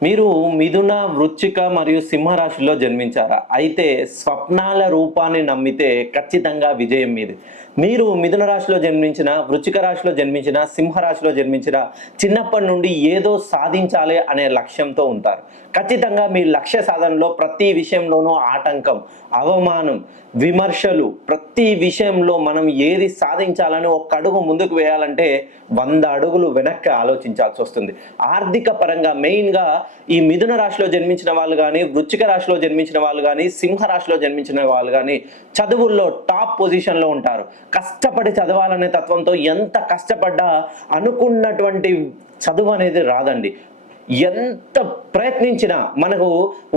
మీరు మిథున, వృశ్చిక మరియు సింహ రాశిలో జన్మించారా? అయితే స్వప్నాల రూపాన్ని నమ్మితే ఖచ్చితంగా విజయం మీది. మీరు మిథున రాశిలో జన్మించిన, వృశ్చిక రాశిలో జన్మించిన, సింహ రాశిలో జన్మించిన చిన్నప్పటి నుండి ఏదో సాధించాలి అనే లక్ష్యంతో ఉంటారు. ఖచ్చితంగా మీ లక్ష్య సాధనలో ప్రతి విషయంలోనూ ఆటంకం, అవమానం, విమర్శలు, ప్రతి విషయంలో మనం ఏది సాధించాలని ఒక అడుగు ముందుకు వేయాలంటే 100 అడుగులు వెనక్కి ఆలోచించాల్సి వస్తుంది. ఆర్థిక పరంగా మెయిన్‌గా ఈ మిథున రాశిలో జన్మించిన వాళ్ళు గానీ, వృశ్చిక రాశిలో జన్మించిన వాళ్ళు గానీ, సింహ రాశిలో జన్మించిన వాళ్ళు గానీ చదువుల్లో టాప్ పొజిషన్‌లో ఉంటారు. కష్టపడి చదవాలనే తత్వంతో ఎంత కష్టపడ్డా అనుకున్నటువంటి చదువు అనేది రాదండి. ఎంత ప్రయత్నించినా మనకు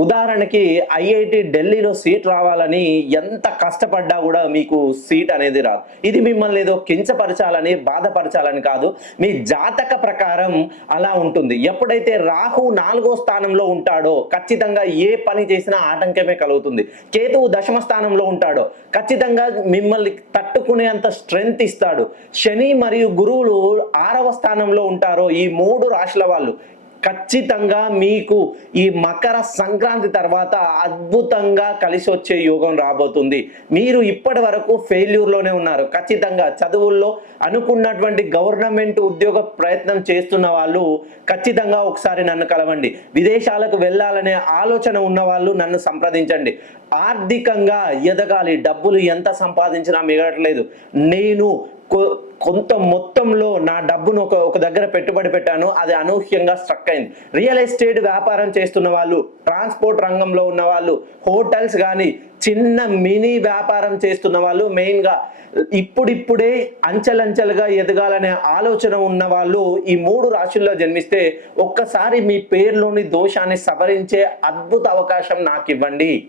ఉదాహరణకి ఐఐటి ఢిల్లీలో సీట్ రావాలని ఎంత కష్టపడ్డా కూడా మీకు సీట్ అనేది రాదు. ఇది మిమ్మల్ని ఏదో కించపరచాలని, బాధపరచాలని కాదు. మీ జాతక ప్రకారం అలా ఉంటుంది. ఎప్పుడైతే రాహు 4వ స్థానంలో ఉంటాడో ఖచ్చితంగా ఏ పని చేసినా ఆటంకమే కలుగుతుంది. కేతువు 10వ స్థానంలో ఉంటాడో ఖచ్చితంగా మిమ్మల్ని తట్టుకునేంత స్ట్రెంగ్త్ ఇస్తాడు. శని మరియు గురువులు 6వ స్థానంలో ఉంటారో ఈ 3 రాశుల వాళ్ళు ఖచ్చితంగా మీకు ఈ మకర సంక్రాంతి తర్వాత అద్భుతంగా కలిసి వచ్చే యోగం రాబోతుంది. మీరు ఇప్పటి వరకు ఫెయిల్యూర్లోనే ఉన్నారు. ఖచ్చితంగా చదువుల్లో అనుకున్నటువంటి గవర్నమెంట్ ఉద్యోగ ప్రయత్నం చేస్తున్న వాళ్ళు ఖచ్చితంగా ఒకసారి నన్ను కలవండి. విదేశాలకు వెళ్ళాలనే ఆలోచన ఉన్న వాళ్ళు నన్ను సంప్రదించండి. ఆర్థికంగా ఎదగాలి, డబ్బులు ఎంత సంపాదించినా మిగలట్లేదు. నేను కొంత మొత్తంలో నా డబ్బును ఒక దగ్గర పెట్టుబడి పెట్టాను, అది అనూహ్యంగా స్ట్రక్ అయింది. రియల్ ఎస్టేట్ వ్యాపారం చేస్తున్న వాళ్ళు, ట్రాన్స్పోర్ట్ రంగంలో ఉన్న వాళ్ళు, హోటల్స్ కానీ చిన్న మినీ వ్యాపారం చేస్తున్న వాళ్ళు, మెయిన్గా ఇప్పుడిప్పుడే అంచెలంచెలుగా ఎదగాలనే ఆలోచన ఉన్న వాళ్ళు ఈ 3 రాశుల్లో జన్మిస్తే ఒక్కసారి మీ పేరులోని దోషాన్ని సవరించే అద్భుత అవకాశం నాకు ఇవ్వండి.